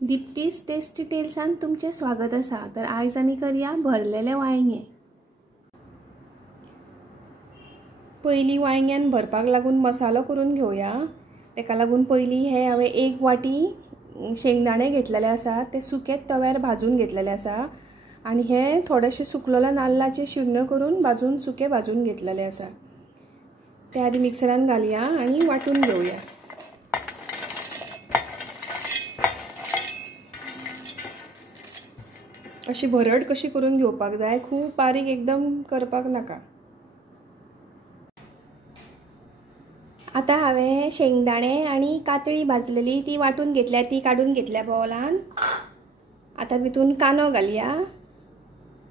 दीप्तीज tasty टेल्सान तुमचे स्वागत आसा। तर आयज आमी करया भरलेले वांयगे। पयली वांयग्यान भरपाक लागून मसालो करून घेवया। तेका लागून पयली हे हांवें 1 वाटी शेंगदाणे घेतलेले आसा, ते सुके तव्यार भाजून घेतलेले आसा आणि हे थोडेशे सुकलेले नाल्लाचे शिन्न करून सुके भाजून घेतलेले आसा। ते आधी मिक्सरान घालया आणि वाटून घेवया। अशी भरड कशी करून घेवपाक जाय, खूप बारीक एकदम करपाक नाका। आता हांवें शेंगदाणे आणि कातळी भाजलेली ती वाटून घेतल्या, ती काढून घेतल्या बाउलान। आता भितून कांदो घालया।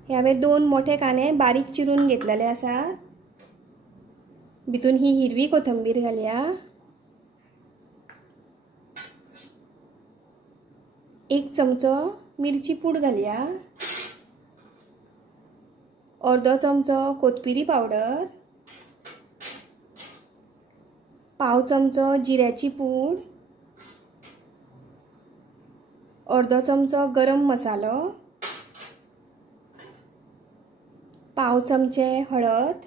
हे हांवें 2 मोठे कांदे बारीक चिरून घेतलेले आसा। भितून ही हिरवी कोथिंबीर घालया। 1 चमचो मिरची पूड घालया। अर्धो चमचो कोथमिरी पावडर, पाव चमचो जिऱ्याची पूड, अर्धो चमचो गरम मसालो, पाव चमचे हळद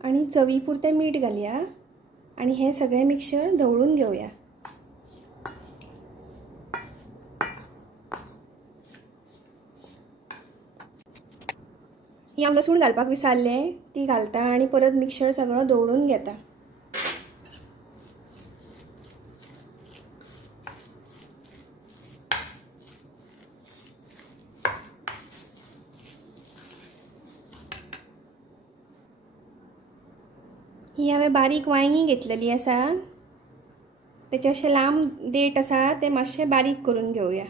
आणि चवीपुरते मीठ घालया आणि हे सगळे मिक्सर ढवळून घेऊया। ही हांव लसूण घालपाक विसरले, ती घालता आणि परत मिक्सर सगळं ढवळून घेता। ही हांवें बारीक वांयगी घेतलेली आसा, तेचे अशे लांब देठ आसा ते मातशे बारीक करून घेवया।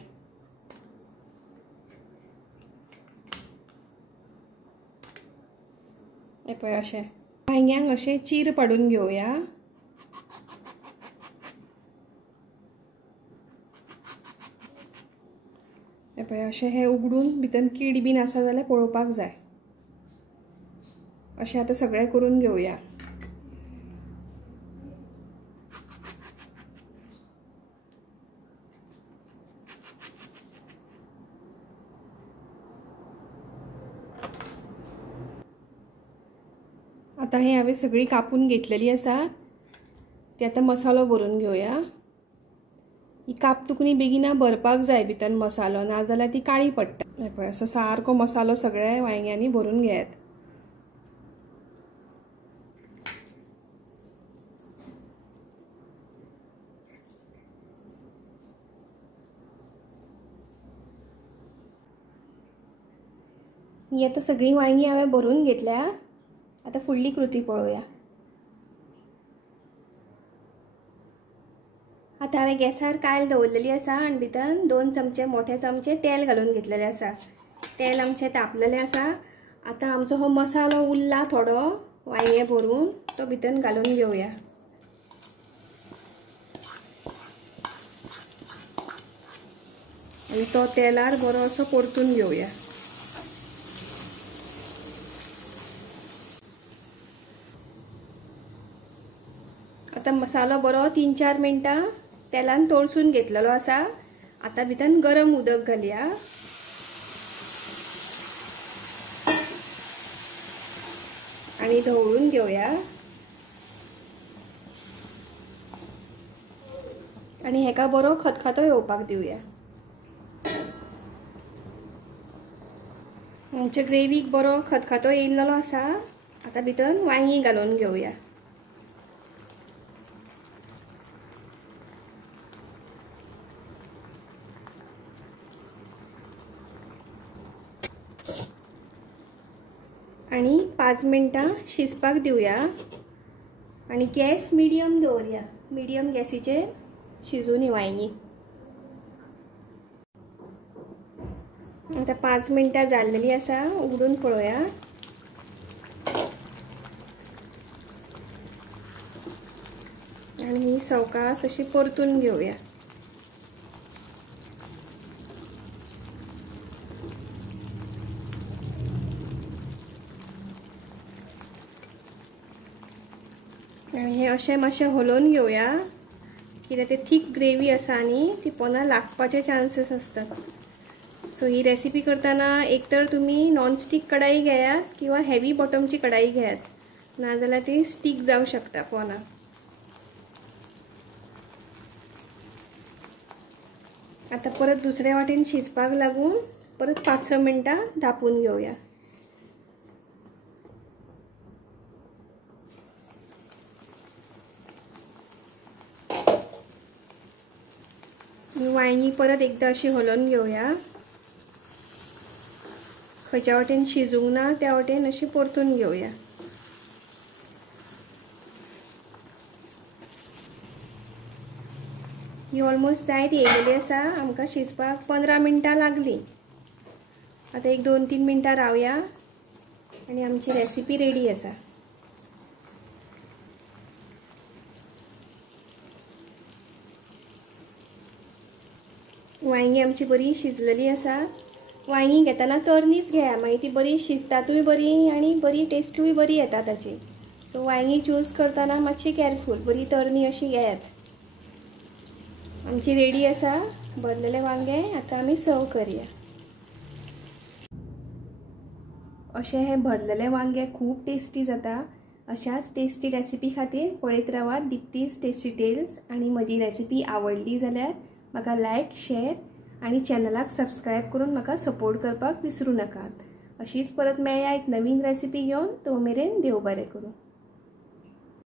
हे पळय अशे वांयग्यांक अशे चीर पाडून घेवया। हे पळय अशे हे उगडून भितर कीड बीन आसा जाल्यार पळोवपाक जाय। अशे आता सगळे करून घेवया। आता हे हांवें सगळी कापून घेतलेली आसा, ती आता मसालो भरून घेवया। ही कापतुकनी बेगिना भरपाक जाय भितर मसालो, नाजाल्यार ती काळी पडटा। हे पळय असो सारको मसालो सगळे वांयग्यांनी भरून घेयात। ही आता सगळी वांयगी हांवें भरून घेतल्या। आता फुडली कृती पळोवया। आता हांवें गॅसार कायल दवरलेली आसा आणि भितर 2 चमचे मोठे चमचे तेल घालून घेतलेले आसा। तेल आमचे तापलेले आसा। आता आमचो हो मसालो उरला थोडो वांयगे भरून, तो भितर घालून घेवया। आणि तो तेलार बरो असो परतून घेवया। आता मसालो बरो 3-4 मिनटां तेलान तळसून घेतलेलो आसा। आता भितर गरम उदक घालया आणि ढवळून घेवया। आणि हेका बरो खतखतो येवपाक दिवया। आमचे ग्रेवीक बरो खतखतो येयल्लो आसा। आता भितर वांयगी घालून घेवया। आणि 5 मिनटां शिजपाक दिवया आणि गॅस मिडियम दवरया। मिडियम गॅसीचेर शिजून ही वांयगी। आता 5 मिनटां जाल्लेली आसा, उगडून पळोवया। आणि सावकाश अशी परतून घेवया। आणि हे असे मातशे हलवून घेवया कित्याक ते थीक ग्रेवी आसा आनी ती पोना लागपाचे चान्सेस आसतात. सो ही रेसिपी करतना एक तर तुम्ही नॉनस्टिक कढाई घेयात किंवा हेवी बॉटमची कढाई घेयात, नाजाल्यार ती स्टिक जावं शकता पोना. आता परत दुसऱ्या वाटेन शिजपाक लागून परत 5-6 मिनटां धापून घेवया. वांयगी परत एकदा अशी हलोवन घेवया. खंयच्या वाटेन शिजूंक ना त्या वाटेन अशी परतून घेवया. ही ऑलमोस्ट जायत येयलेली आसा. आमकां शिजपाक 15 मिनटां लागली. आता एक 2-3 मिनटां रावया आनी आमची रेसिपी रेडी आसा. वांयगी आमची बरी शिजलेली आसा. वांयगी घेतना तरनीच घेया, मागीर ती बरी शिजतातूय बरी आनी बरी टेस्टूय बरी येता ताची. सो वांयगी चूज करतना मातशी केअरफूल, बरी तरणी अशी घेयात. आमची रेडी आसा भरलेले वांगे. आता आमी सर्व करया. अशे हे भरलेले वांगे खूब टेस्टी जाता. अशाच टेस्टी रेसिपी खातीर पळयत रावात दिप्तीज टेस्टी टेल्स. आनी म्हजी रेसिपी आवडली जाल्यार म्हाका लायक, शेअर आनी चॅनलाक सबस्क्रायब करून म्हाका सपोर्ट करपाक विसरूं नाकात. अशीच परत मेळया एक नवीन रेसिपी घेवन. तो मेरेन देव बरें करूं.